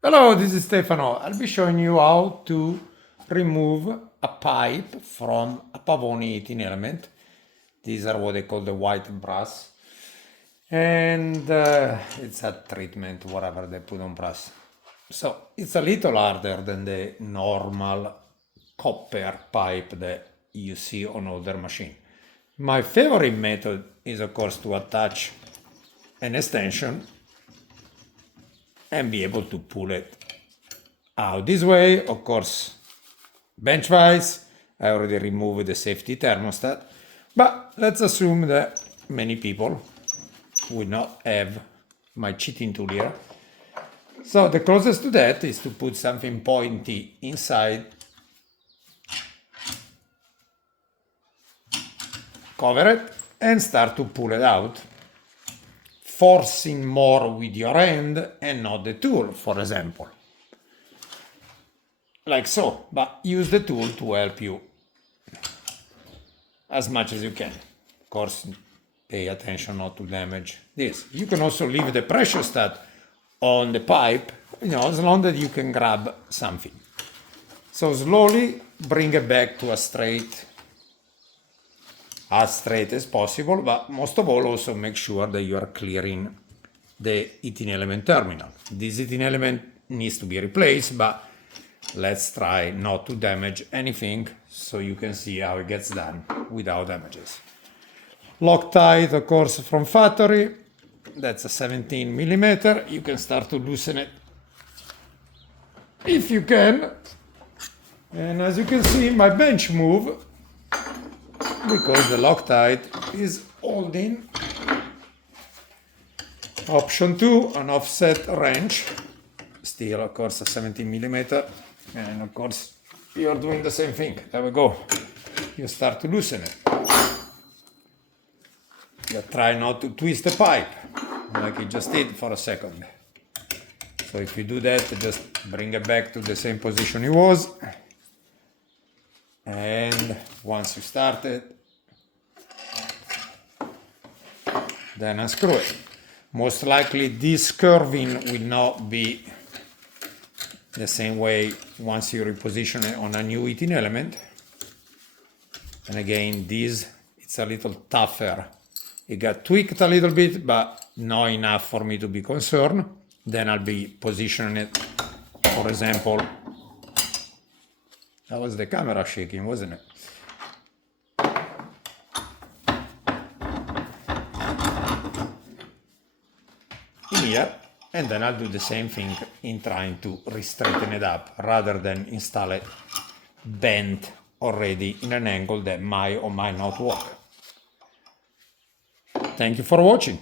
Hello, this is Stefano. I'll be showing you how to remove a pipe from a Pavoni heating element. These are what they call the white brass. And it's a treatment, whatever they put on brass. So it's a little harder than the normal copper pipe that you see on older machine. My favorite method is of course to attach an extension and be able to pull it out this way. Of course, bench wise, I already removed the safety thermostat, but let's assume that many people would not have my cheating tool here. So the closest to that is to put something pointy inside, cover it, and start to pull it out, forcing more with your hand and not the tool, for example. Like so, but use the tool to help you as much as you can. Of course, pay attention not to damage this. You can also leave the pressurestat on the pipe, as long as you can grab something. So slowly bring it back to as straight as possible, but most of all also make sure that you are clearing the heating element terminal. This heating element needs to be replaced, but let's try not to damage anything so you can see how it gets done without damages. Loctite, of course, from factory. That's a 17 millimeter. You can start to loosen it if you can. And as you can see, my bench move because the Loctite is holding. Option 2, an offset wrench. Still, of course, a 17 millimeter. And of course, you're doing the same thing. There we go. You start to loosen it. You try not to twist the pipe, like you just did for a second. So if you do that, just bring it back to the same position it was. And once you start it, then unscrew it. Most likely this curving will not be the same way once you reposition it on a new heating element. And again, this, it's a little tougher. It got tweaked a little bit, but not enough for me to be concerned. Then I'll be positioning it, for example, that was the camera shaking, wasn't it? In here, and then I'll do the same thing in trying to re-straighten it up rather than install it bent already in an angle that might or might not work. Thank you for watching.